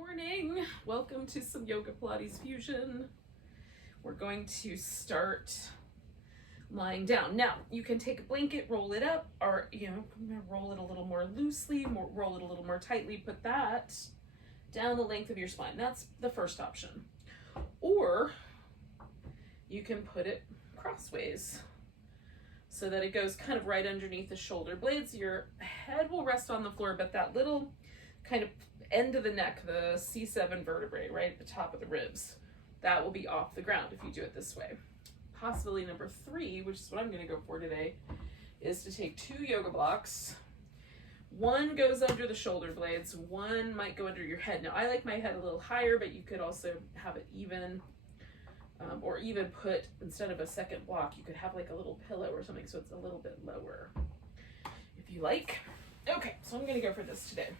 Morning. Welcome to some Yoga Pilates Fusion. We're going to start lying down. Now, you can take a blanket, roll it up, or roll it a little more loosely, roll it a little more tightly, put that down the length of your spine. That's the first option. Or you can put it crossways so that it goes kind of right underneath the shoulder blades. Your head will rest on the floor, but that little kind of end of the neck, the C7 vertebrae, right at the top of the ribs, that will be off the ground if you do it this way. Possibility number 3, which is what I'm going to go for today, is to take 2 yoga blocks. One goes under the shoulder blades, one might go under your head. Now, I like my head a little higher, but you could also have it even, or even put, instead of a second block, you could have like a little pillow or something so it's a little bit lower, if you like. Okay, so I'm going to go for this today.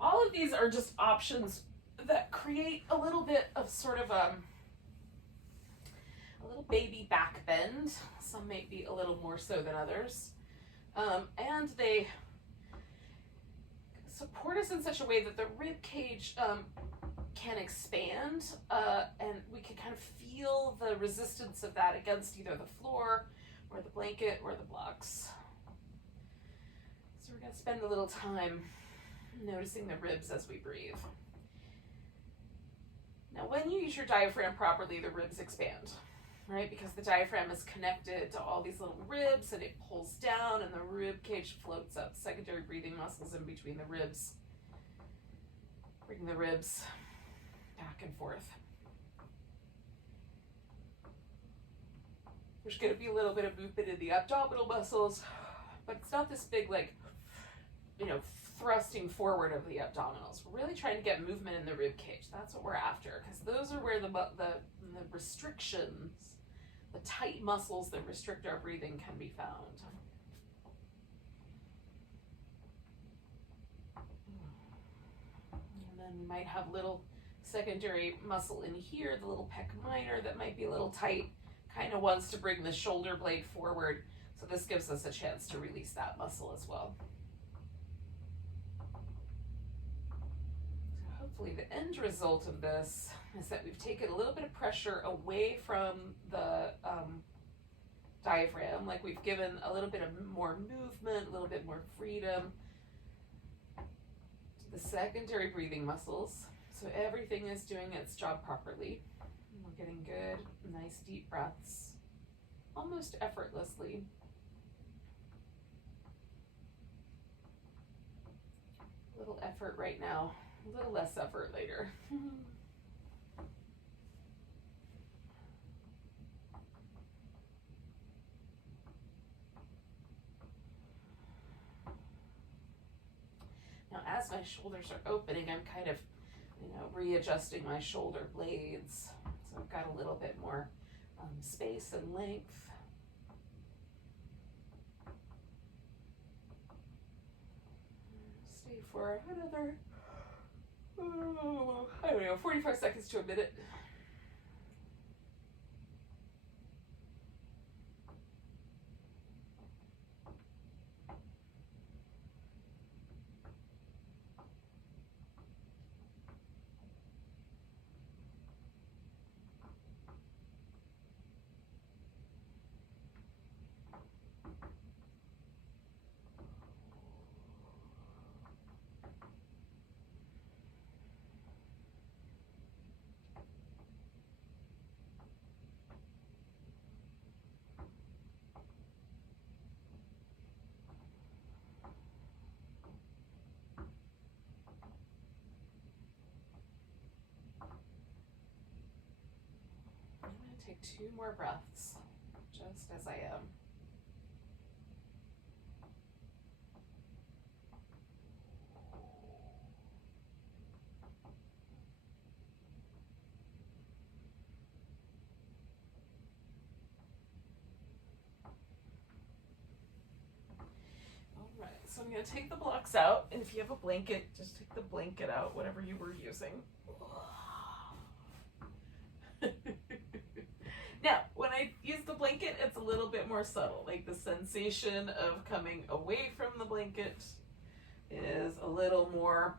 All of these are just options that create a little bit of sort of a little baby back bend. Some may be a little more so than others. And they support us in such a way that the rib cage can expand, and we can kind of feel the resistance of that against either the floor or the blanket or the blocks. So we're going to spend a little time noticing the ribs as we breathe. Now, when you use your diaphragm properly, the ribs expand, right? Because the diaphragm is connected to all these little ribs and it pulls down and the rib cage floats up. Secondary breathing muscles in between the ribs. Bring the ribs back and forth. There's going to be a little bit of movement in the abdominal muscles, but it's not this big, thrusting forward of the abdominals. We're really trying to get movement in the rib cage. That's what we're after, because those are where the restrictions, the tight muscles that restrict our breathing, can be found. And then we might have little secondary muscle in here, the little pec minor that might be a little tight, kind of wants to bring the shoulder blade forward. So this gives us a chance to release that muscle as well. Hopefully the end result of this is that we've taken a little bit of pressure away from the diaphragm, like we've given a little bit of more movement, a little bit more freedom to the secondary breathing muscles. So everything is doing its job properly. We're getting good, nice deep breaths, almost effortlessly. A little effort right now. A little less effort later. Now, as my shoulders are opening, I'm kind of, readjusting my shoulder blades. So I've got a little bit more space and length. Stay for another 45 seconds to a minute. Take 2 more breaths, just as I am. All right, so I'm going to take the blocks out, and if you have a blanket, just take the blanket out, whatever you were using. Now, when I use the blanket, it's a little bit more subtle. Like the sensation of coming away from the blanket is a little more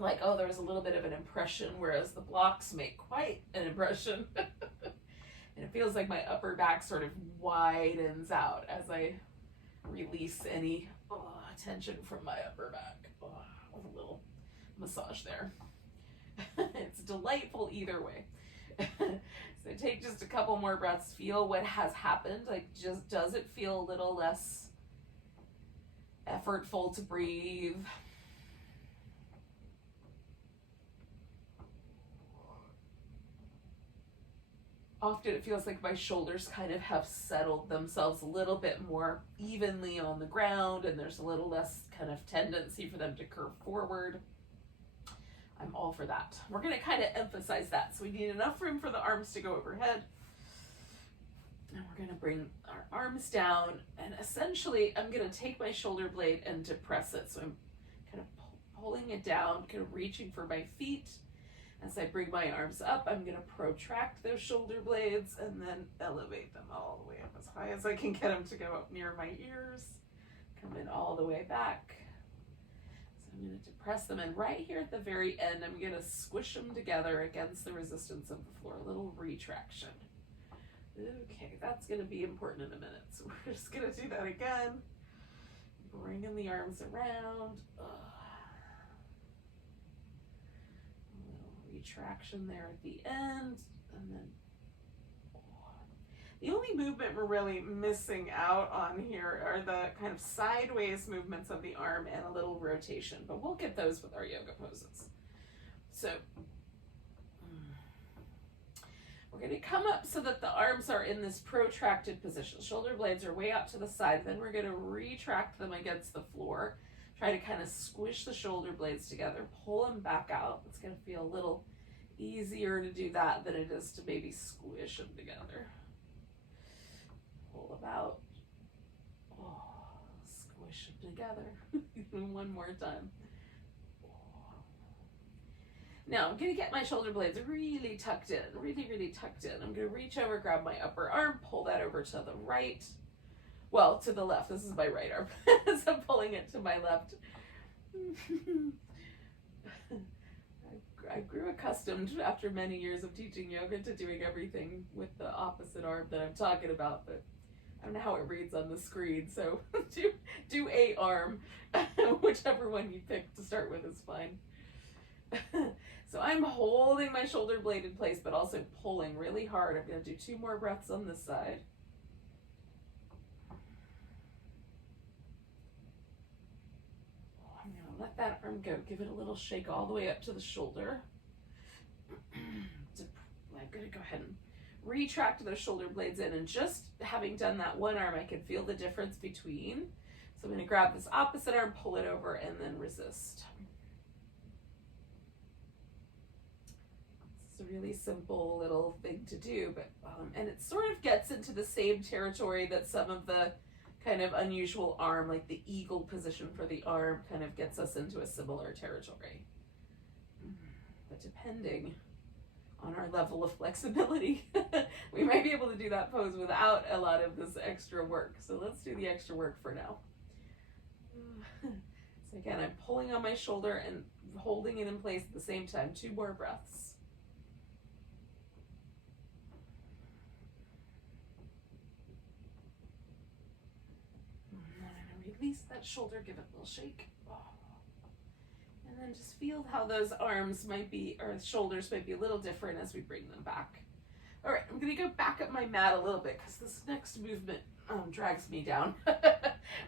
like, oh, there's a little bit of an impression, whereas the blocks make quite an impression. And it feels like my upper back sort of widens out as I release any tension from my upper back. With a little massage there. It's delightful either way. So take just a couple more breaths. Feel what has happened. Like, just, does it feel a little less effortful to breathe? Often it feels like my shoulders kind of have settled themselves a little bit more evenly on the ground, and there's a little less kind of tendency for them to curve forward. I'm all for that. We're going to kind of emphasize that. So we need enough room for the arms to go overhead. And we're going to bring our arms down, and essentially I'm going to take my shoulder blade and depress it. So I'm kind of pulling it down, kind of reaching for my feet. As I bring my arms up, I'm going to protract those shoulder blades and then elevate them all the way up as high as I can get them to go up near my ears. Come in all the way back. So I'm going to depress them, and right here at the very end, I'm going to squish them together against the resistance of the floor. A little retraction. Okay, that's going to be important in a minute. So we're just going to do that again. Bringing the arms around. Retraction there at the end, and then the only movement we're really missing out on here are the kind of sideways movements of the arm and a little rotation, but we'll get those with our yoga poses. So we're going to come up so that the arms are in this protracted position. Shoulder blades are way out to the side. Then we're going to retract them against the floor. Try to kind of squish the shoulder blades together, pull them back out. It's going to feel a little easier to do that than it is to maybe squish them together. Pull them out. Squish them together. One more time. Now I'm going to get my shoulder blades really tucked in, really tucked in. I'm going to reach over, grab my upper arm, pull that over to the right. Well, to the left. This is my right arm. So I'm pulling it to my left. I grew accustomed after many years of teaching yoga to doing everything with the opposite arm that I'm talking about, but I don't know how it reads on the screen. So do a arm, whichever one you pick to start with is fine. So I'm holding my shoulder blade in place, but also pulling really hard. I'm going to do 2 more breaths on this side. I'm going to let that arm go. Give it a little shake all the way up to the shoulder. I'm going to go ahead and retract those shoulder blades in, and just having done that one arm, I can feel the difference between. So I'm going to grab this opposite arm, pull it over, and then resist. It's a really simple little thing to do, but and it sort of gets into the same territory that some of the kind of unusual arm, like the eagle position for the arm, kind of gets us into a similar territory. But depending on our level of flexibility, we might be able to do that pose without a lot of this extra work. So let's do the extra work for now. So again, I'm pulling on my shoulder and holding it in place at the same time. 2 more breaths. Release that shoulder, give it a little shake. And then just feel how those arms might be, or shoulders might be a little different as we bring them back. All right, I'm going to go back up my mat a little bit because this next movement drags me down.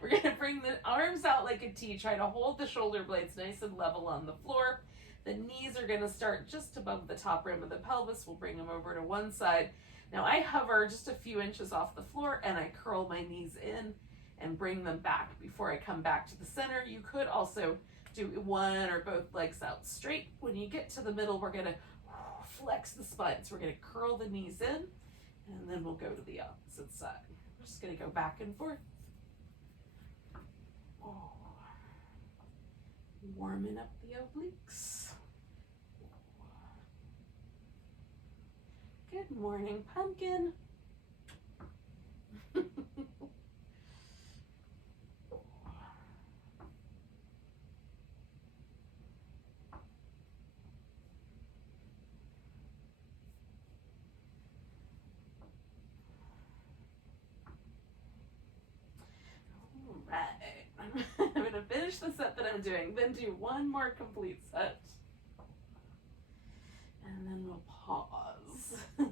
We're going to bring the arms out like a T. Try to hold the shoulder blades nice and level on the floor. The knees are going to start just above the top rim of the pelvis. We'll bring them over to one side. Now I hover just a few inches off the floor and I curl my knees in and bring them back before I come back to the center. You could also do one or both legs out straight. When you get to the middle, we're going to flex the spine. So we're going to curl the knees in, and then we'll go to the opposite side. We're just going to go back and forth. Warming up the obliques. Good morning, pumpkin. finish the set that I'm doing, then do one more complete set. And then we'll pause. I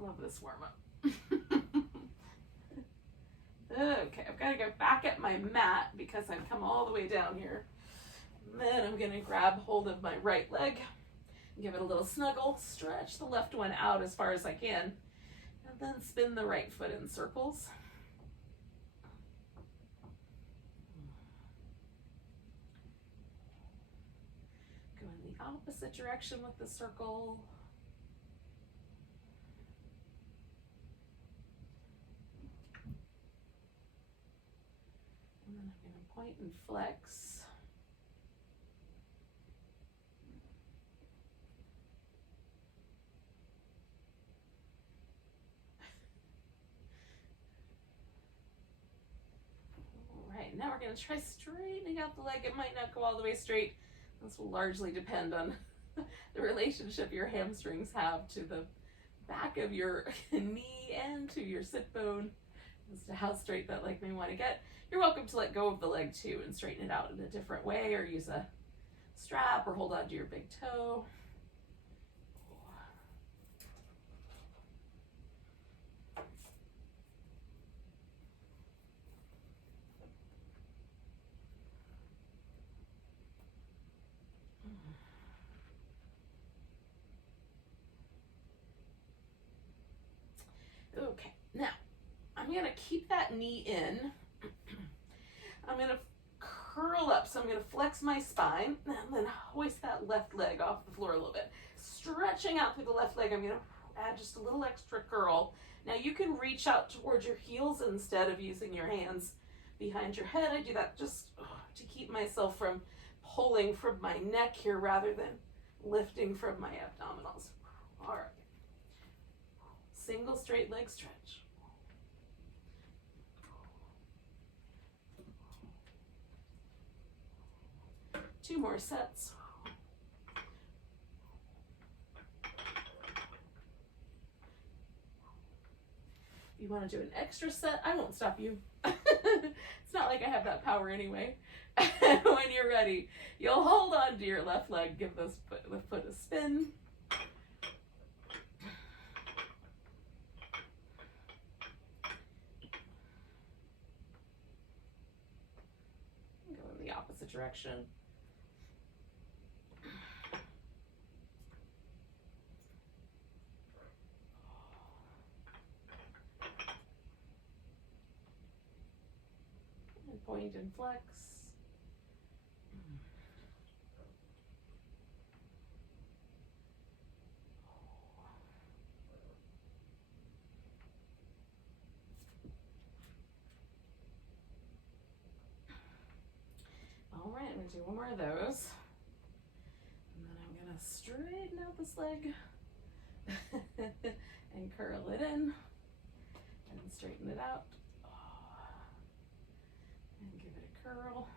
love this warm-up. Okay, I've got to go back at my mat because I've come all the way down here. And then I'm going to grab hold of my right leg, give it a little snuggle, stretch the left one out as far as I can, and then spin the right foot in circles. Go in the opposite direction with the circle. And then I'm going to point and flex. Now we're going to try straightening out the leg. It might not go all the way straight. This will largely depend on the relationship your hamstrings have to the back of your knee and to your sit bone as to how straight that leg may want to get. You're welcome to let go of the leg too and straighten it out in a different way, or use a strap or hold on to your big toe. Okay, now I'm going to keep that knee in. I'm going to curl up, so I'm going to flex my spine and then hoist that left leg off the floor a little bit. Stretching out through the left leg, I'm going to add just a little extra curl. Now you can reach out towards your heels instead of using your hands behind your head. I do that just to keep myself from pulling from my neck here rather than lifting from my abdominals. All right. Single straight leg stretch. Two more sets. If you want to do an extra set, I won't stop you. It's not like I have that power anyway. When you're ready, you'll hold on to your left leg, give the foot a spin. Go in the opposite direction. And point and flex. All right, I'm going to do one more of those. And then I'm going to straighten out this leg and curl it in and straighten it out. And give it a curl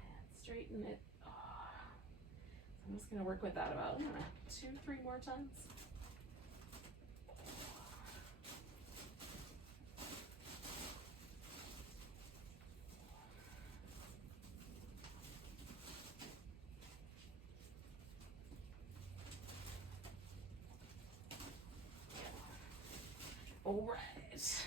and straighten it. So I'm just going to work with that about 2-3 more times. All right.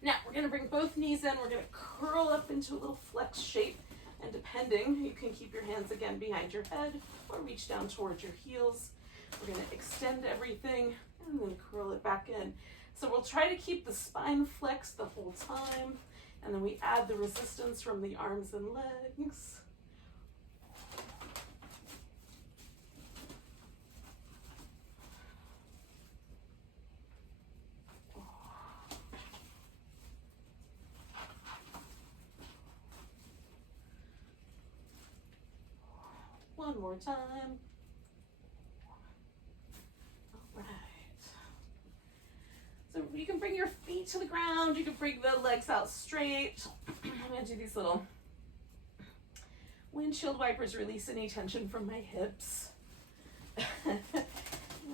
Now we're going to bring both knees in. We're going to curl up into a little flex shape. And depending, you can keep your hands again behind your head or reach down towards your heels. We're going to extend everything and then curl it back in. So we'll try to keep the spine flexed the whole time. And then we add the resistance from the arms and legs. One more time. All right. So you can bring your feet to the ground. You can bring the legs out straight. I'm going to do these little windshield wipers, release any tension from my hips.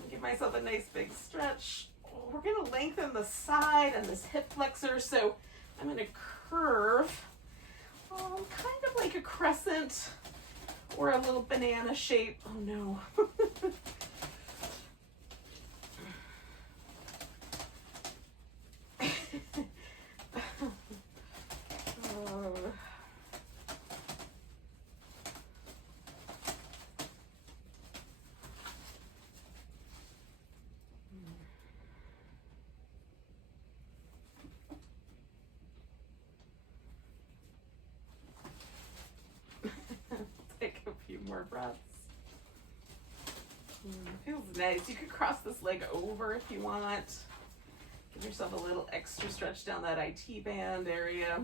Give myself a nice big stretch. We're going to lengthen the side and this hip flexor. So I'm going to curve kind of like a crescent or a little banana shape. Oh no. Take a few more breaths. Feels nice. You could cross this leg over if you want. Give yourself a little extra stretch down that IT band area.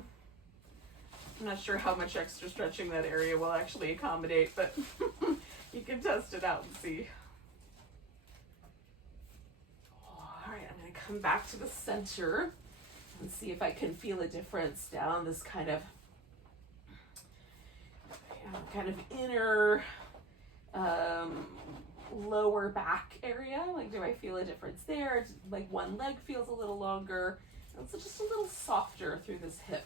I'm not sure how much extra stretching that area will actually accommodate, but you can test it out and see. All right, I'm going to come back to the center and see if I can feel a difference down this kind of inner lower back area. Like, do I feel a difference there? Like one leg feels a little longer. It's just a little softer through this hip.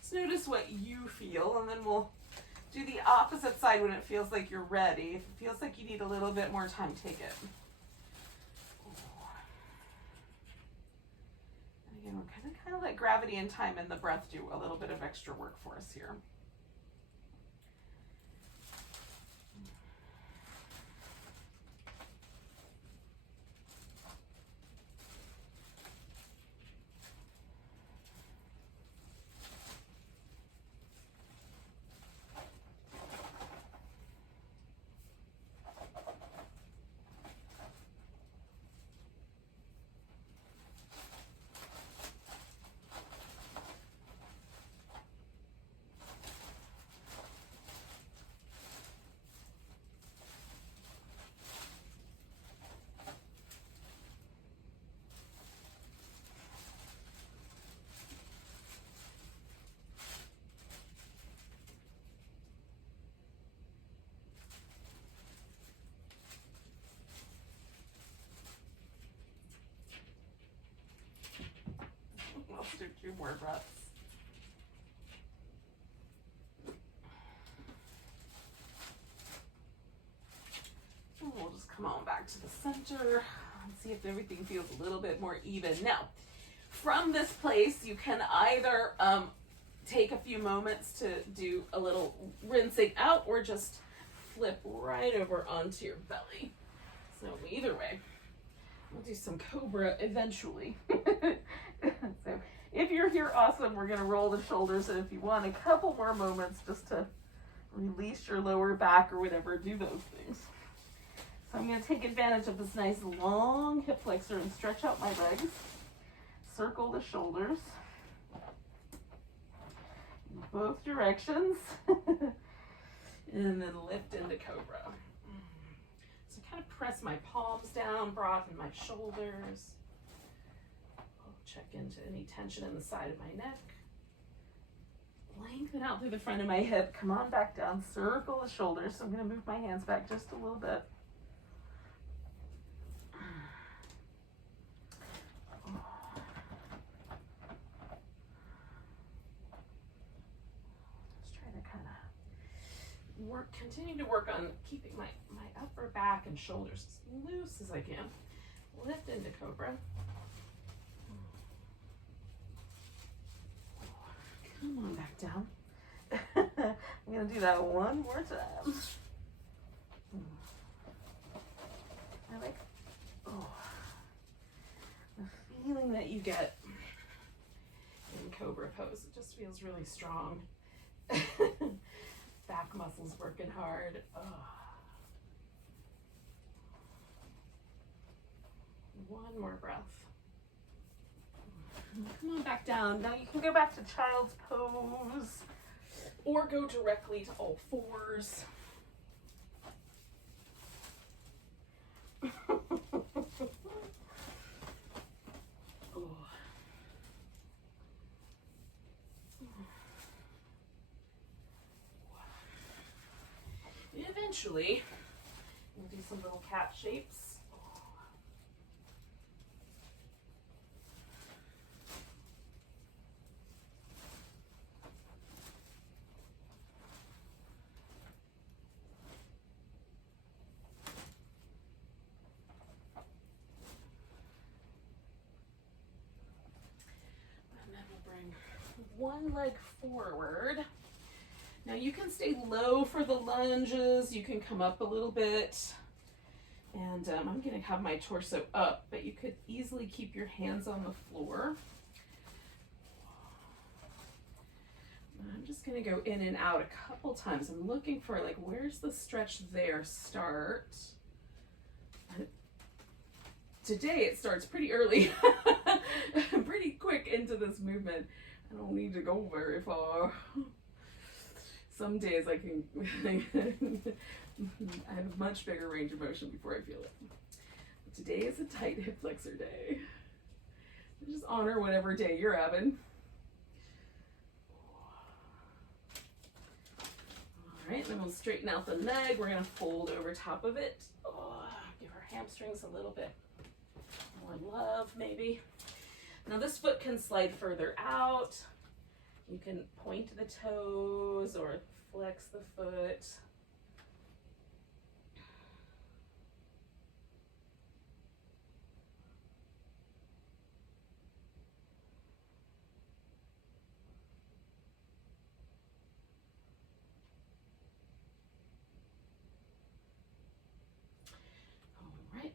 Just notice what you feel, and then we'll do the opposite side when it feels like you're ready. If it feels like you need a little bit more time, take it. And again, we're kind of let gravity and time and the breath do a little bit of extra work for us here. Let's do 2 more breaths. And we'll just come on back to the center and see if everything feels a little bit more even. Now, from this place, you can either take a few moments to do a little rinsing out or just flip right over onto your belly. So either way, we'll do some cobra eventually. So if you're here, awesome. We're going to roll the shoulders, and if you want a couple more moments just to release your lower back or whatever, do those things. So I'm going to take advantage of this nice long hip flexor and stretch out my legs. Circle the shoulders in both directions. And then lift into cobra. So kind of press my palms down, broaden my shoulders. Check into any tension in the side of my neck. Lengthen out through the front of my hip. Come on back down. Circle the shoulders. So I'm going to move my hands back just a little bit. Just try to kind of continue to work on keeping my upper back and shoulders as loose as I can. Lift into cobra. Come on back down. I'm going to do that one more time. I like the feeling that you get in cobra pose. It just feels really strong. Back muscles working hard. One more breath. Come on back down. Now you can go back to child's pose or go directly to all fours. Eventually, we'll do some little cat shapes. one leg forward. Now you can stay low for the lunges. You can come up a little bit. And I'm going to have my torso up, but you could easily keep your hands on the floor. I'm just going to go in and out a couple times. I'm looking for, like, where's the stretch there start? Today it starts pretty early. I'm pretty quick into this movement. I don't need to go very far. Some days I can, I have a much bigger range of motion before I feel it. But today is a tight hip flexor day. Just honor whatever day you're having. All right, then we'll straighten out the leg. We're gonna fold over top of it. Oh, give our hamstrings a little bit more love, maybe. Now this foot can slide further out. You can point the toes or flex the foot.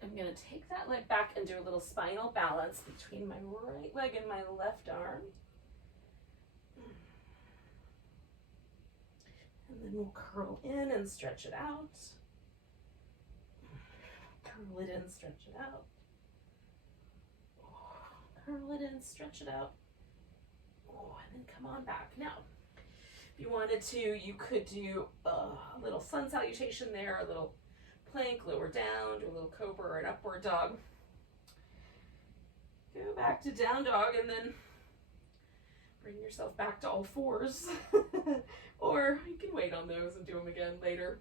I'm going to take that leg back and do a little spinal balance between my right leg and my left arm. And then we'll curl in and stretch it out. Curl it in, stretch it out. Curl it in, stretch it out. Oh, and then come on back. Now, if you wanted to, you could do a little sun salutation there, a little plank, lower down, do a little cobra or an upward dog. Go back to down dog and then bring yourself back to all fours. Or you can wait on those and do them again later.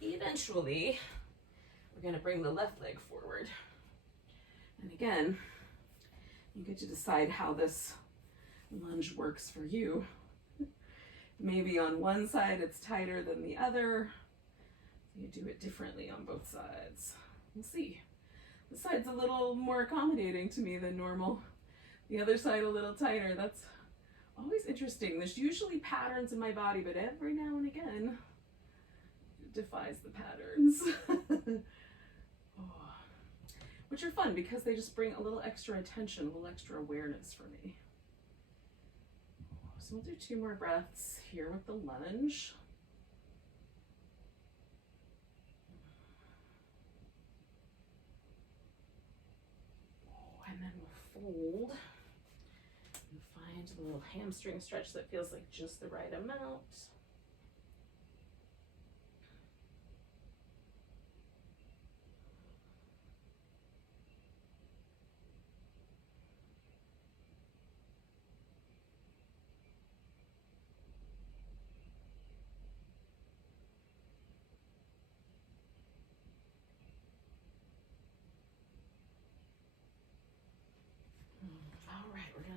Eventually, we're going to bring the left leg forward. And again, you get to decide how this lunge works for you. Maybe on one side it's tighter than the other. You do it differently on both sides. We'll see. This side's a little more accommodating to me than normal. The other side a little tighter. That's always interesting. There's usually patterns in my body, but every now and again, it defies the patterns. Which are fun because they just bring a little extra attention, a little extra awareness for me. So we'll do 2 more breaths here with the lunge. And then we'll fold and find a little hamstring stretch that feels like just the right amount.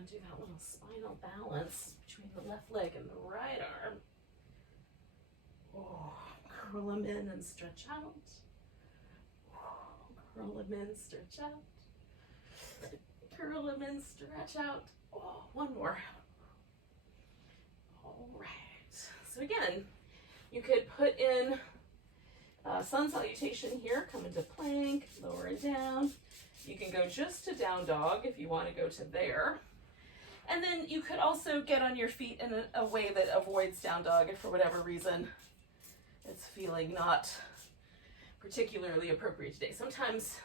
Do that little spinal balance between the left leg and the right arm. Oh, curl them in and stretch out. Oh, curl them in, stretch out. Curl them in, stretch out. Oh, one more. All right. So again, you could put in sun salutation here, come into plank, lower and down. You can go just to down dog if you want to go to there. And then you could also get on your feet in a way that avoids down dog if for whatever reason it's feeling not particularly appropriate today. Sometimes,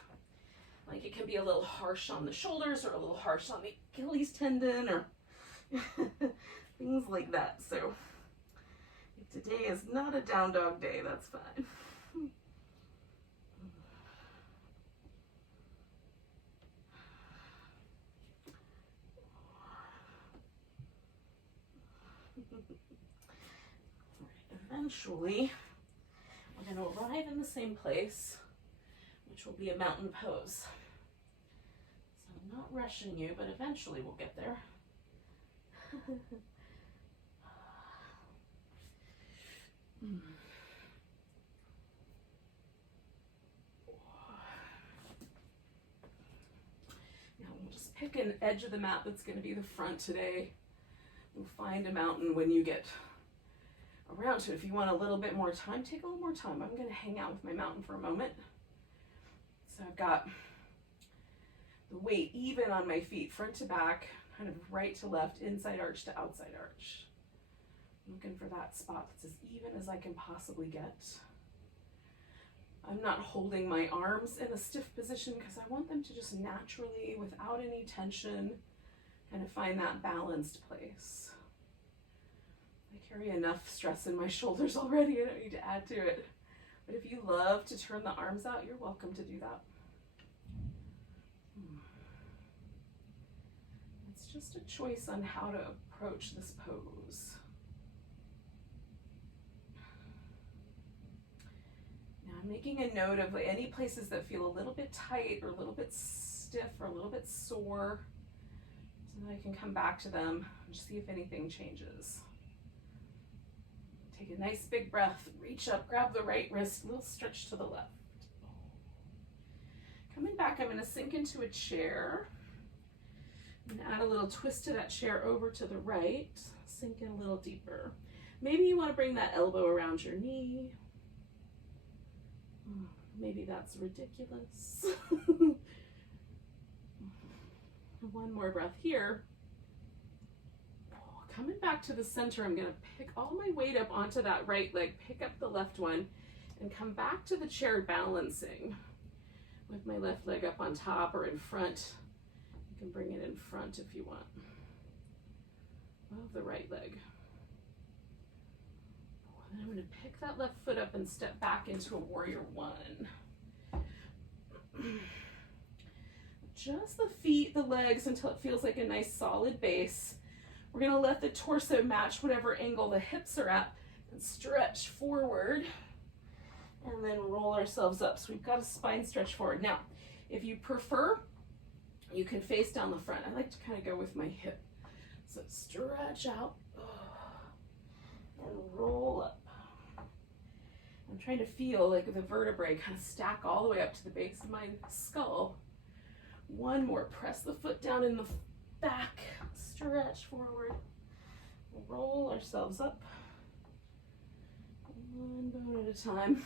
like, it can be a little harsh on the shoulders or a little harsh on the Achilles tendon or things like that. So if today is not a down dog day, that's fine. Eventually, we're going to arrive in the same place, which will be a mountain pose. So I'm not rushing you, but eventually we'll get there. pick an edge of the mat that's going to be the front today. And find a mountain when you get around to it. If you want a little bit more time, take a little more time. I'm going to hang out with my mountain for a moment. So I've got the weight even on my feet, front to back, kind of right to left, inside arch to outside arch. I'm looking for that spot that's as even as I can possibly get. I'm not holding my arms in a stiff position because I want them to just naturally, without any tension, kind of find that balanced place. I carry enough stress in my shoulders already. I don't need to add to it. But if you love to turn the arms out, you're welcome to do that. It's just a choice on how to approach this pose. Now I'm making a note of any places that feel a little bit tight or a little bit stiff or a little bit sore, so that I can come back to them and see if anything changes. Take a nice big breath, reach up, grab the right wrist, a little stretch to the left. Coming back, I'm going to sink into a chair and add a little twist to that chair over to the right, sink in a little deeper. Maybe you want to bring that elbow around your knee. Maybe that's ridiculous. One more breath here. Coming back to the center, I'm going to pick all my weight up onto that right leg, pick up the left one, and come back to the chair balancing with my left leg up on top or in front. You can bring it in front if you want, above the right leg. And I'm going to pick that left foot up and step back into a warrior one. Just the feet, the legs, until it feels like a nice solid base. We're going to let the torso match whatever angle the hips are at and stretch forward and then roll ourselves up. So we've got a spine stretch forward. Now, if you prefer, you can face down the front. I like to kind of go with my hip. So stretch out and roll up. I'm trying to feel like the vertebrae kind of stack all the way up to the base of my skull. One more, press the foot down in the back, stretch forward, roll ourselves up, one bone at a time.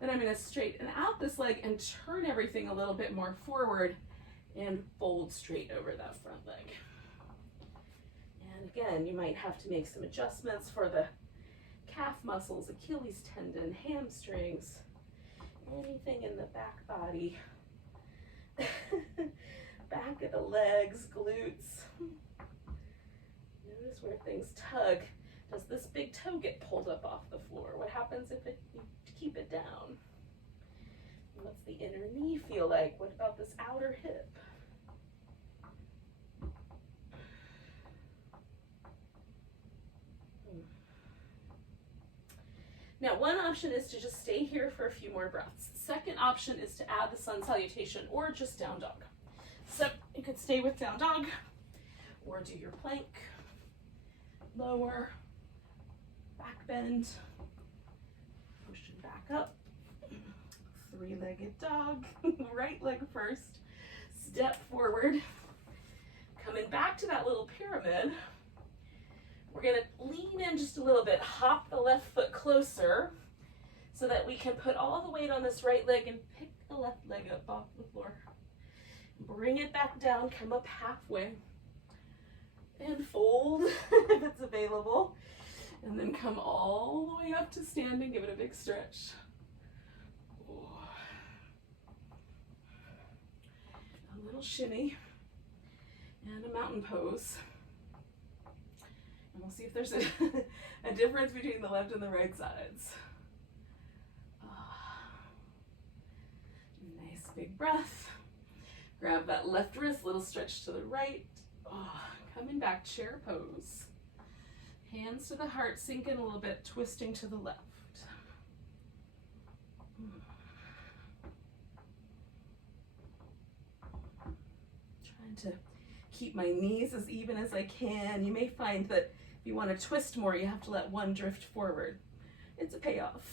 Then I'm going to straighten out this leg and turn everything a little bit more forward and fold straight over that front leg. And again, you might have to make some adjustments for the calf muscles, Achilles tendon, hamstrings, anything in the back body. Back of the legs, glutes. Notice where things tug. Does this big toe get pulled up off the floor? What happens if you keep it down? What's the inner knee feel like? What about this outer hip? Now, one option is to just stay here for a few more breaths. Second option is to add the sun salutation or just down dog. So you could stay with down dog or do your plank, lower, back bend, pushing back up, three-legged dog, right leg first, step forward, coming back to that little pyramid. We're going to lean in just a little bit, hop the left foot closer so that we can put all the weight on this right leg and pick the left leg up off the floor. Bring it back down, come up halfway and fold if it's available. And then come all the way up to standing, give it a big stretch. A little shimmy and a mountain pose. And we'll see if there's a difference between the left and the right sides. Nice big breath. Grab that left wrist, little stretch to the right. Coming back, chair pose. Hands to the heart, sink in a little bit, twisting to the left. Trying to keep my knees as even as I can. You may find that if you want to twist more, you have to let one drift forward. It's a payoff.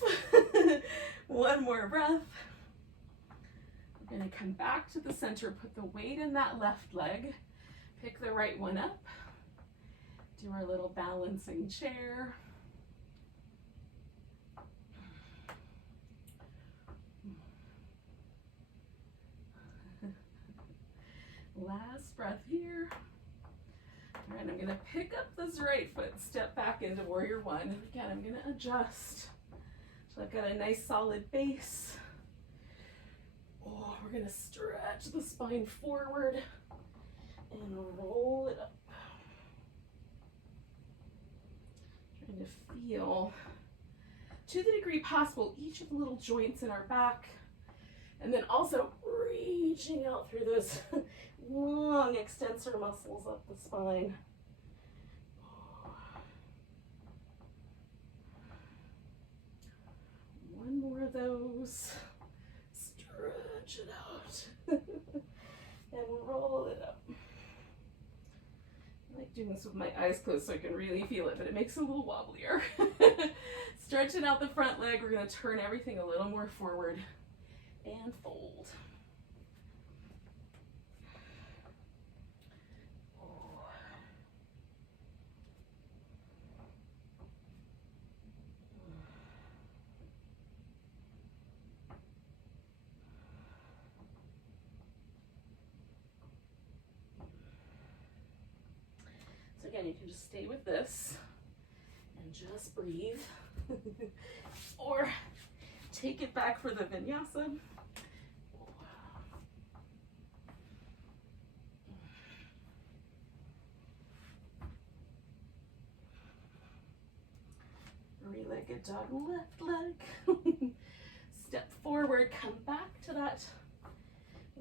One more breath. We're going to come back to the center, put the weight in that left leg, pick the right one up, do our little balancing chair. Last breath here. All right, I'm going to pick up this right foot, step back into warrior one. And again, I'm going to adjust. So I've got a nice solid base. Oh, we're going to stretch the spine forward and roll it up. Trying to feel, to the degree possible, each of the little joints in our back. And then also reaching out through those long extensor muscles up the spine. One more of those. Stretch it out. And roll it up. I like doing this with my eyes closed so I can really feel it, but it makes it a little wobblier. Stretching out the front leg, we're going to turn everything a little more forward and fold. So again, you can just stay with this and just breathe. Or take it back for the vinyasa. Three-legged dog, left leg. Step forward, come back to that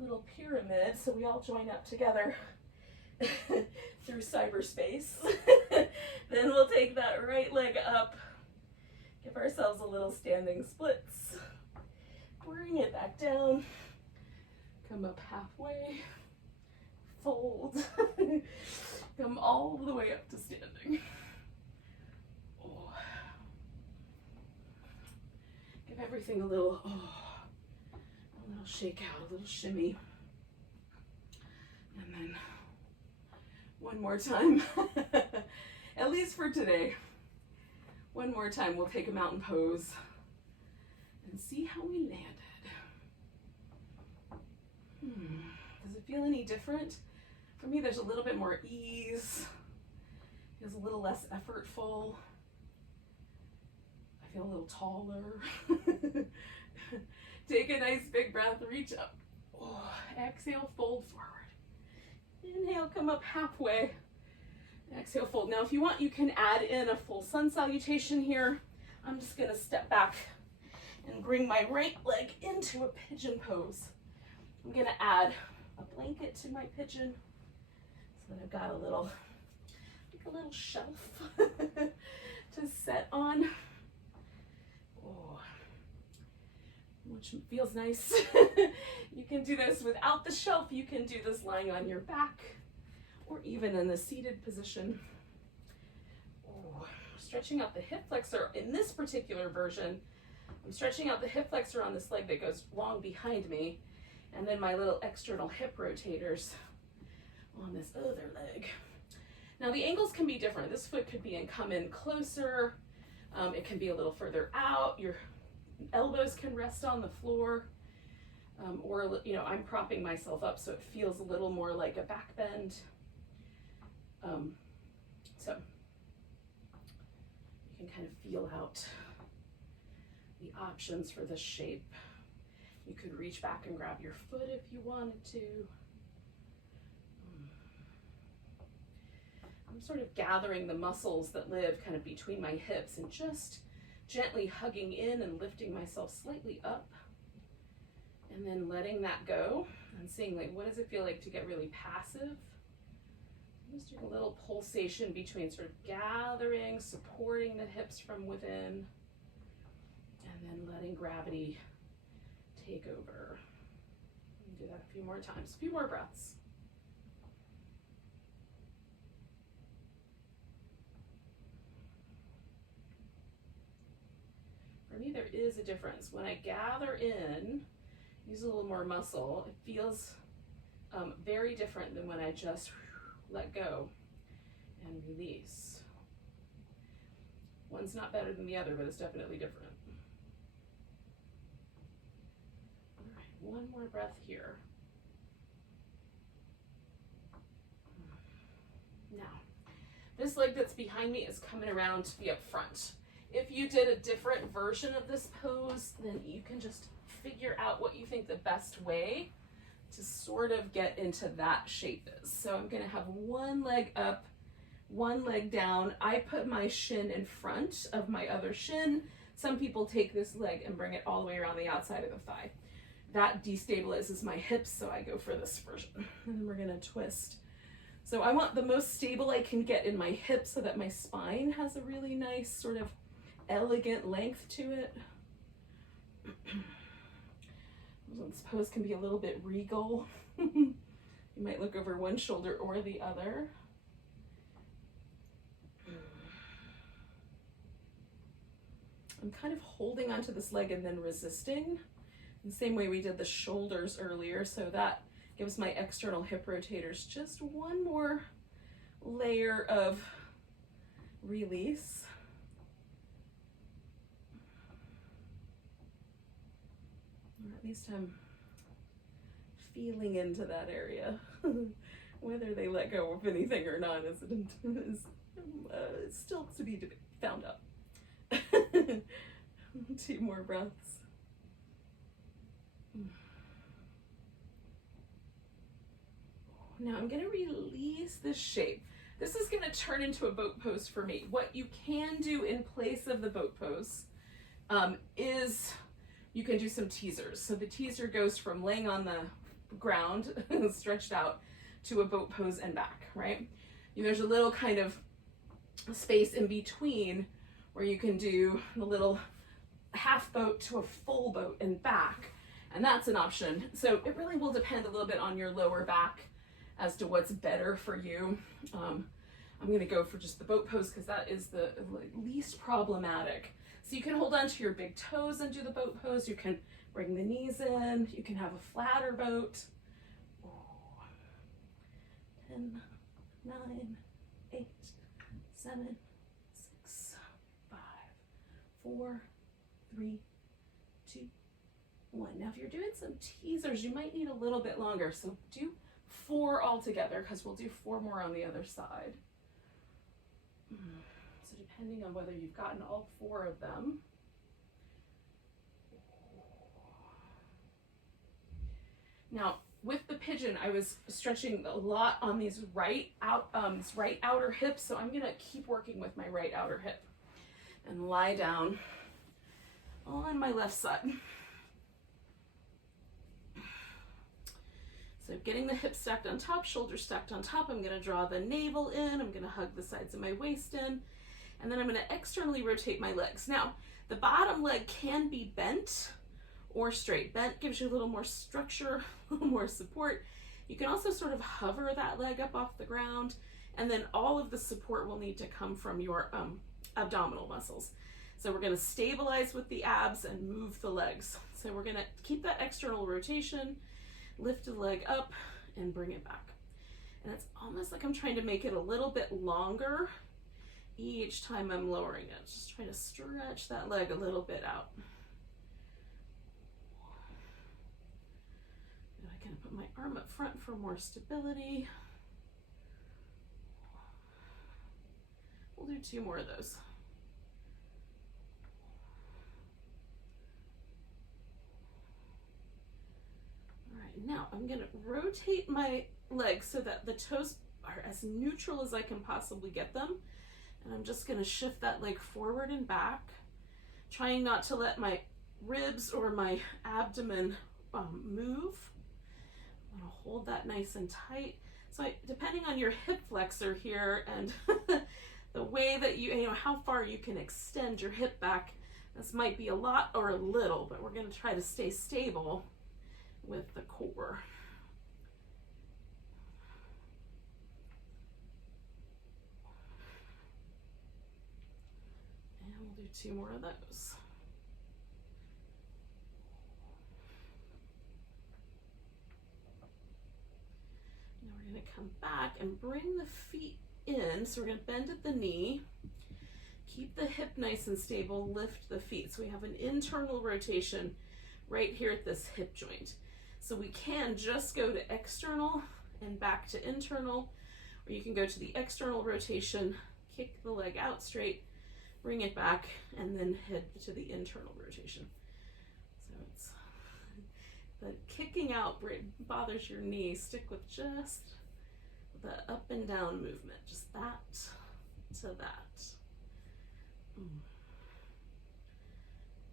little pyramid so we all join up together through cyberspace. Then we'll take that right leg up, give ourselves a little standing splits, bring it back down, come up halfway, fold, come all the way up to standing. Give everything a little shake out, a little shimmy. And then one more time, at least for today, one more time we'll take a mountain pose and see how we landed. Does it feel any different? For me, there's a little bit more ease. Feels a little less effortful. I feel a little taller. Take a nice big breath, reach up. Oh, exhale, fold forward. Inhale, come up halfway. Exhale, fold. Now, if you want, you can add in a full sun salutation here. I'm just gonna step back and bring my right leg into a pigeon pose. I'm gonna add a blanket to my pigeon so that I've got a little shelf to set on. Oh, which feels nice. You can do this without the shelf. You can do this lying on your back or even in the seated position. Oh, stretching out the hip flexor. In this particular version, I'm stretching out the hip flexor on this leg that goes long behind me, and then my little external hip rotators on this other leg. Now the angles can be different. This foot could come in closer. It can be a little further out. Your elbows can rest on the floor, or I'm propping myself up so it feels a little more like a back bend. So you can kind of feel out the options for this shape. You could reach back and grab your foot if you wanted to. I'm sort of gathering the muscles that live kind of between my hips and just gently hugging in and lifting myself slightly up, and then letting that go and seeing, like, what does it feel like to get really passive? Just doing a little pulsation between sort of gathering, supporting the hips from within, and then letting gravity take over. Do that a few more times, a few more breaths. For me, there is a difference. When I gather in, use a little more muscle. It feels very different than when I just let go and release. One's not better than the other, but it's definitely different. All right, one more breath here. Now, this leg that's behind me is coming around to be up front. If you did a different version of this pose, then you can just figure out what you think the best way to sort of get into that shape is. So I'm gonna have one leg up, one leg down. I put my shin in front of my other shin. Some people take this leg and bring it all the way around the outside of the thigh. That destabilizes my hips, so I go for this version. And then we're gonna twist. So I want the most stable I can get in my hips so that my spine has a really nice sort of elegant length to it. This pose can be a little bit regal. You might look over one shoulder or the other. I'm kind of holding onto this leg and then resisting, the same way we did the shoulders earlier, so that gives my external hip rotators just one more layer of release. Or at least I'm feeling into that area. Whether they let go of anything or not is still to be found out. 2 more breaths. Now I'm gonna release this shape. This is gonna turn into a boat pose for me. What you can do in place of the boat pose is you can do some teasers. So the teaser goes from laying on the ground, stretched out, to a boat pose and back, right? There's a little kind of space in between where you can do the little half boat to a full boat and back, and that's an option. So it really will depend a little bit on your lower back as to what's better for you. I'm gonna go for just the boat pose because that is the least problematic. So you can hold on to your big toes and do the boat pose. You can bring the knees in. You can have a flatter boat. 10, 9, 8, 7, 6, 5, 4, 3, 2, 1. Now if you're doing some teasers, you might need a little bit longer. So do 4 altogether because we'll do 4 more on the other side. So depending on whether you've gotten all 4 of them. Now with the pigeon, I was stretching a lot on these right outer hips, so I'm gonna keep working with my right outer hip and lie down on my left side. So getting the hips stacked on top, shoulders stacked on top, I'm gonna draw the navel in, I'm gonna hug the sides of my waist in, and then I'm gonna externally rotate my legs. Now, the bottom leg can be bent or straight. Bent gives you a little more structure, a little more support. You can also sort of hover that leg up off the ground, and then all of the support will need to come from your abdominal muscles. So we're gonna stabilize with the abs and move the legs. So we're gonna keep that external rotation, lift the leg up and bring it back. And it's almost like I'm trying to make it a little bit longer each time I'm lowering it. Just trying to stretch that leg a little bit out. And I can put my arm up front for more stability. We'll do 2 more of those. Now I'm gonna rotate my legs so that the toes are as neutral as I can possibly get them. And I'm just gonna shift that leg forward and back, trying not to let my ribs or my abdomen move. I'm gonna hold that nice and tight. So depending on your hip flexor here and the way that you know, how far you can extend your hip back, this might be a lot or a little, but we're gonna try to stay stable with the core. And we'll do 2 more of those. come back and bring the feet in. So we're going to bend at the knee, keep the hip nice and stable, lift the feet. So we have an internal rotation right here at this hip joint. So we can just go to external and back to internal, or you can go to the external rotation, kick the leg out straight, bring it back, and then head to the internal rotation. So it's the kicking out bothers your knee, stick with just the up and down movement, just that to that.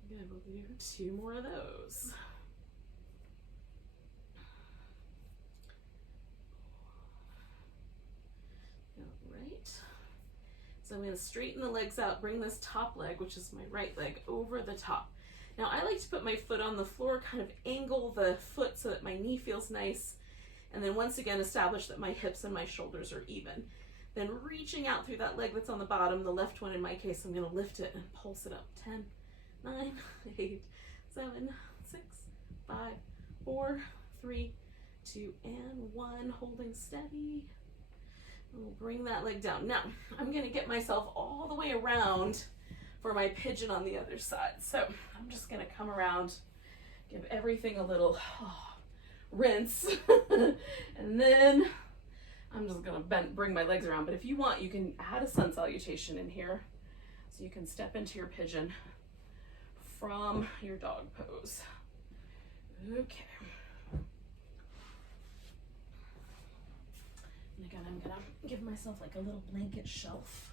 Good, we'll do 2 more of those. All right. So I'm going to straighten the legs out, bring this top leg, which is my right leg, over the top. Now I like to put my foot on the floor, kind of angle the foot so that my knee feels nice, and then once again establish that my hips and my shoulders are even. Then reaching out through that leg that's on the bottom, the left one in my case, I'm going to lift it and pulse it up. 10, 9, 8, 7, 6, 5, 4, 3, 2, and 1. Holding steady. We'll bring that leg down. Now, I'm going to get myself all the way around for my pigeon on the other side. So I'm just going to come around, give everything a little rinse, and then I'm just going to bring my legs around. But if you want, you can add a sun salutation in here. So you can step into your pigeon from your dog pose. Okay. And again, I'm going to give myself like a little blanket shelf.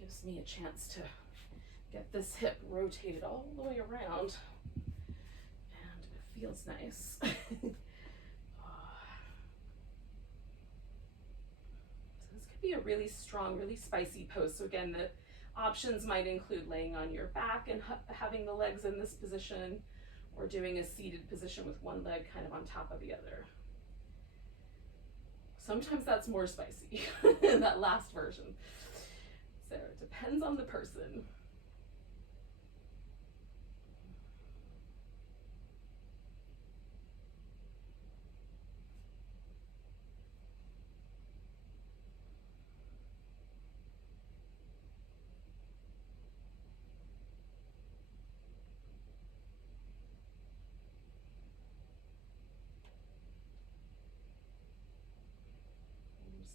Gives me a chance to get this hip rotated all the way around. And it feels nice. So this could be a really strong, really spicy pose. So again, the options might include laying on your back and having the legs in this position, or doing a seated position with one leg kind of on top of the other. Sometimes that's more spicy in that last version. So it depends on the person.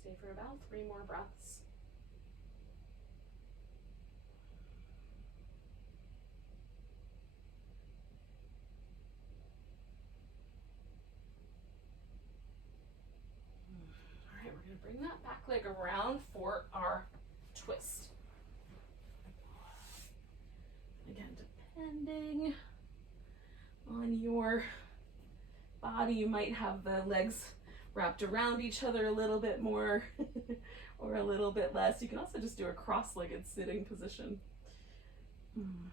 Stay for about 3 more breaths. All right, we're going to bring that back leg around for our twist. Again, depending on your body, you might have the legs wrapped around each other a little bit more or a little bit less. You can also just do a cross-legged sitting position. Again,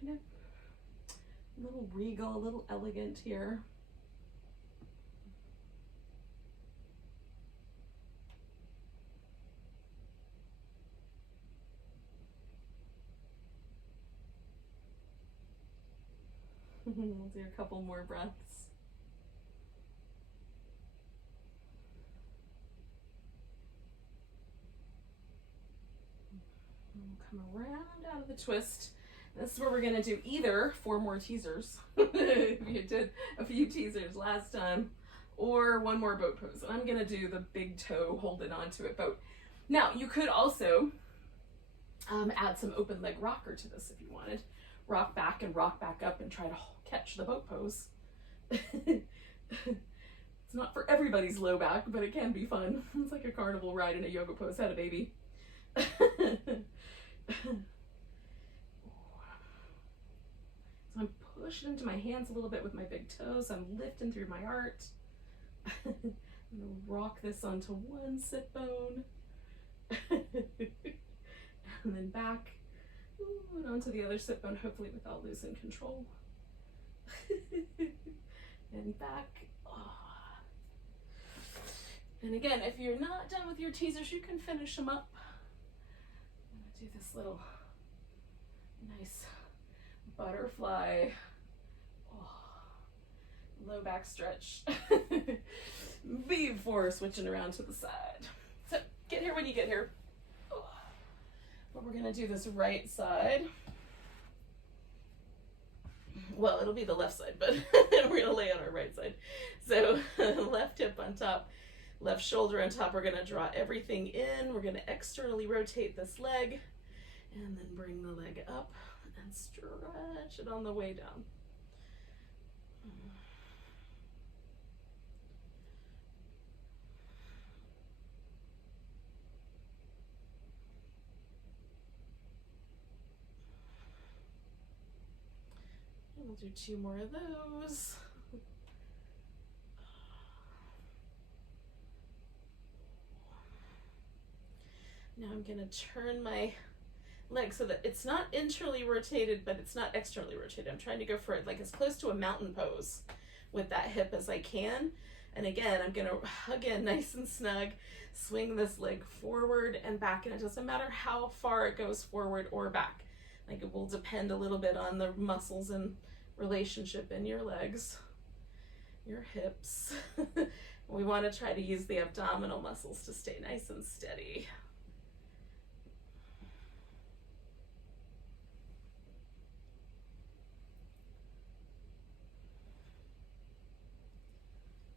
kind of a little regal, a little elegant here. We'll do a couple more breaths. We'll come around out of the twist. This is where we're going to do either 4 more teasers, if you did a few teasers last time, or 1 more boat pose. And I'm going to do the big toe holding onto it boat. Now, you could also add some open leg rocker to this if you wanted. Rock back and rock back up and try to catch the boat pose. It's not for everybody's low back, but it can be fun. It's like a carnival ride in a yoga pose. Had a baby. So I'm pushing into my hands a little bit with my big toes. I'm lifting through my heart. I'm gonna rock this onto one sit bone. And then back. And onto the other sit bone, hopefully without losing control. And back. Oh. And again, if you're not done with your teasers, you can finish them up. I'm going to do this little Nice butterfly. Oh, low back stretch. Before switching around to the side. So get here when you get here. Oh. But we're gonna do this right side. Well, it'll be the left side, but we're gonna lay on our right side. So left hip on top, left shoulder on top. We're gonna draw everything in. We're gonna externally rotate this leg and then bring the leg up and stretch it on the way down. We'll do 2 more of those. Now I'm gonna turn my leg so that it's not internally rotated, but it's not externally rotated. I'm trying to go for it like as close to a mountain pose with that hip as I can. And again, I'm gonna hug in nice and snug, swing this leg forward and back, and it doesn't matter how far it goes forward or back. Like it will depend a little bit on the muscles and relationship in your legs, your hips. We want to try to use the abdominal muscles to stay nice and steady.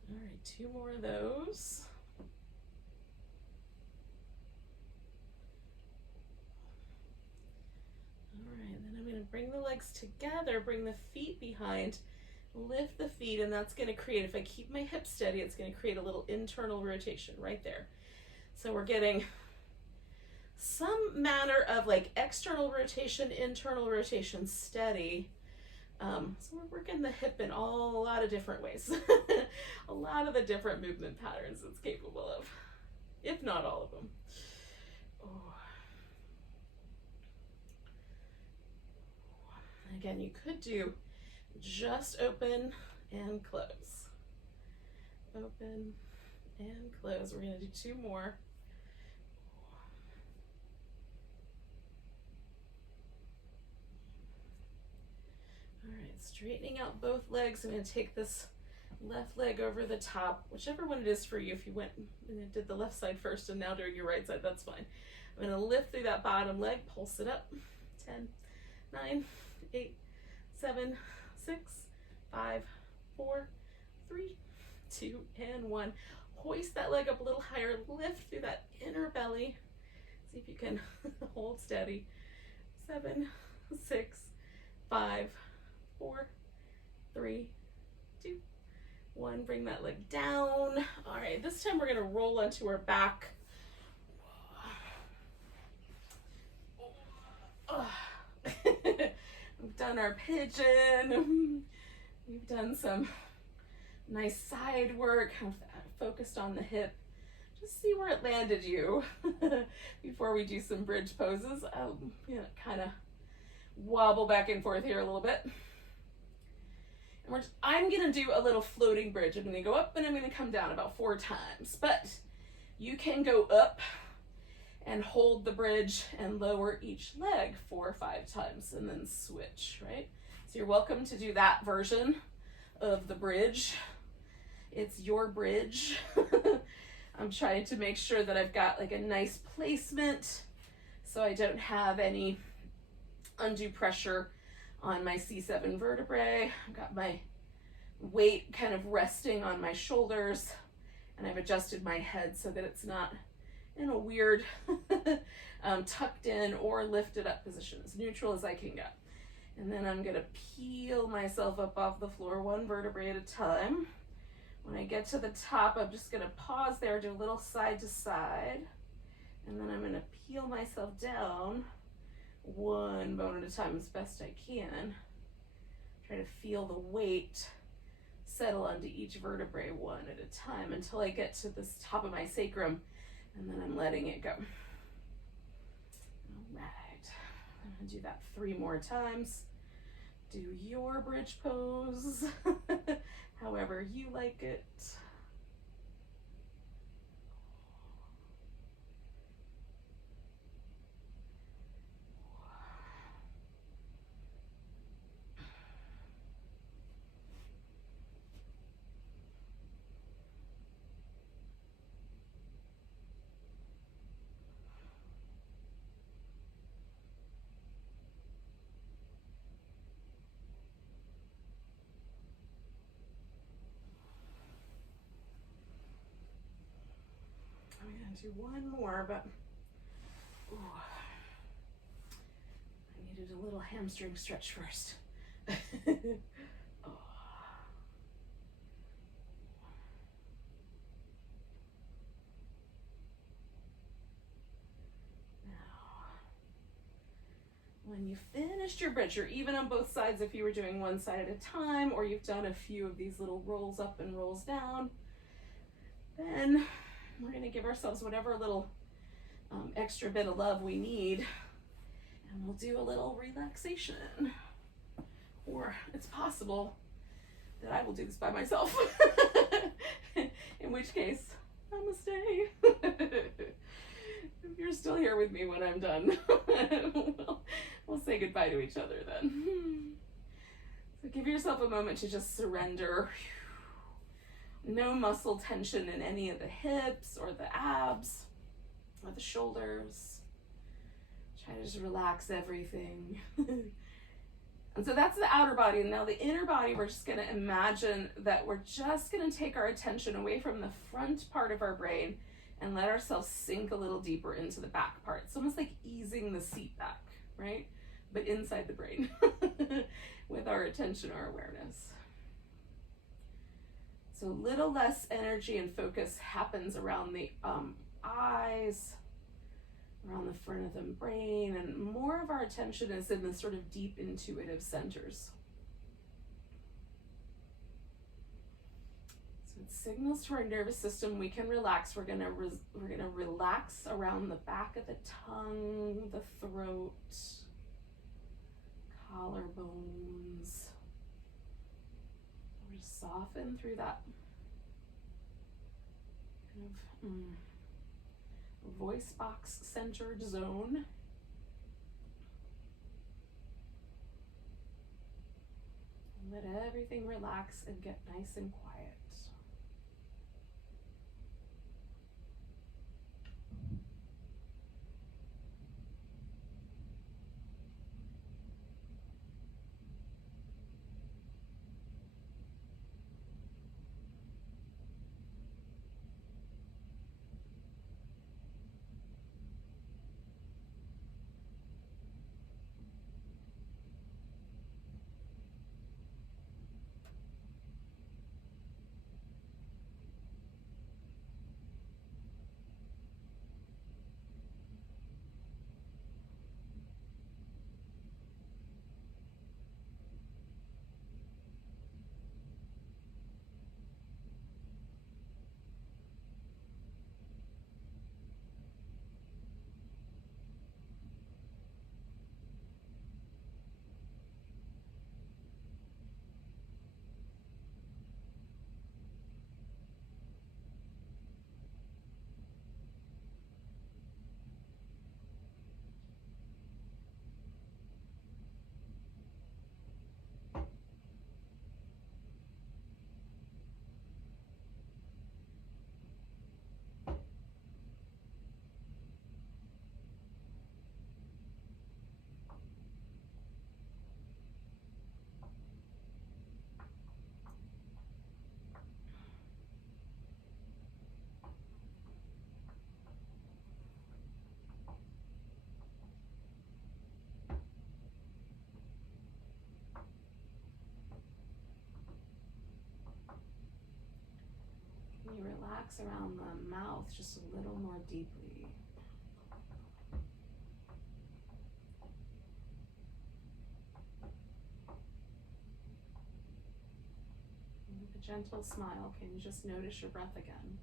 All right, 2 more of those. All right, then I'm going to bring the legs together, bring the feet behind, lift the feet, and that's going to create, if I keep my hips steady, it's going to create a little internal rotation right there. So we're getting some manner of like external rotation, internal rotation, steady. So we're working the hip in a lot of different ways. A lot of the different movement patterns it's capable of, if not all of them. Oh. Again, you could do just open and close. Open and close. We're going to do 2 more. All right, straightening out both legs. I'm going to take this left leg over the top, whichever one it is for you. If you went and did the left side first and now doing your right side, that's fine. I'm going to lift through that bottom leg, pulse it up. 10, 9, 8, 7, 6, 5, 4, 3, 2, and 1. Hoist that leg up a little higher, lift through that inner belly. See if you can hold steady. 7, 6, 5, 4, 3, 2, 1. Bring that leg down. All right, this time we're gonna roll onto our back. We've done our pigeon. We've done some nice side work, focused on the hip. Just see where it landed you before we do some bridge poses. Kind of wobble back and forth here a little bit. And I'm gonna do a little floating bridge. I'm gonna go up and I'm gonna come down about 4 times, but you can go up and hold the bridge and lower each leg 4 or 5 times and then switch, right? So you're welcome to do that version of the bridge. It's your bridge. I'm trying to make sure that I've got like a nice placement so I don't have any undue pressure on my C7 vertebrae. I've got my weight kind of resting on my shoulders, and I've adjusted my head so that it's not in a weird tucked in or lifted up position, as neutral as I can get. And then I'm gonna peel myself up off the floor 1 vertebrae at a time. When I get to the top, I'm just gonna pause there, do a little side to side, and then I'm gonna peel myself down 1 bone at a time as best I can. Try to feel the weight settle onto each vertebrae 1 at a time until I get to this top of my sacrum, and then I'm letting it go. All right, I'm gonna do that 3 more times. Do your bridge pose however you like it. gonna do one more, but ooh, I needed a little hamstring stretch first. Oh. When you finished your bridge, you're even on both sides if you were doing one side at a time, or you've done a few of these little rolls up and rolls down, then we're going to give ourselves whatever little extra bit of love we need, and we'll do a little relaxation. Or it's possible that I will do this by myself, in which case, namaste. If you're still here with me when I'm done, we'll say goodbye to each other then. So give yourself a moment to just surrender. No muscle tension in any of the hips or the abs or the shoulders. Try to just relax everything. And so that's the outer body. And now the inner body, we're just going to imagine that we're just going to take our attention away from the front part of our brain and let ourselves sink a little deeper into the back part. It's almost like easing the seat back, right? But inside the brain with our attention, our awareness. So a little less energy and focus happens around the eyes, around the front of the brain, and more of our attention is in the sort of deep intuitive centers. So it signals to our nervous system we can relax. We're gonna relax around the back of the tongue, the throat, collarbones. We're just soften through that kind of voice box centered zone. And let everything relax and get nice and quiet. You relax around the mouth just a little more deeply. And with a gentle smile, can you just notice your breath again?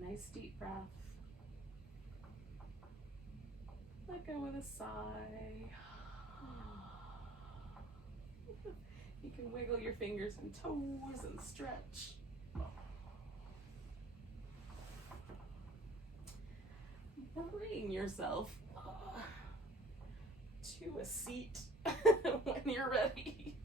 Nice deep breath. Let go with a sigh. You can wiggle your fingers and toes and stretch. Bring yourself to a seat when you're ready.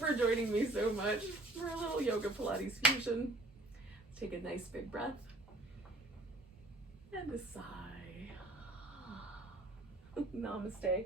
for joining me so much for a little yoga Pilates fusion. Let's take a nice big breath and a sigh. Namaste.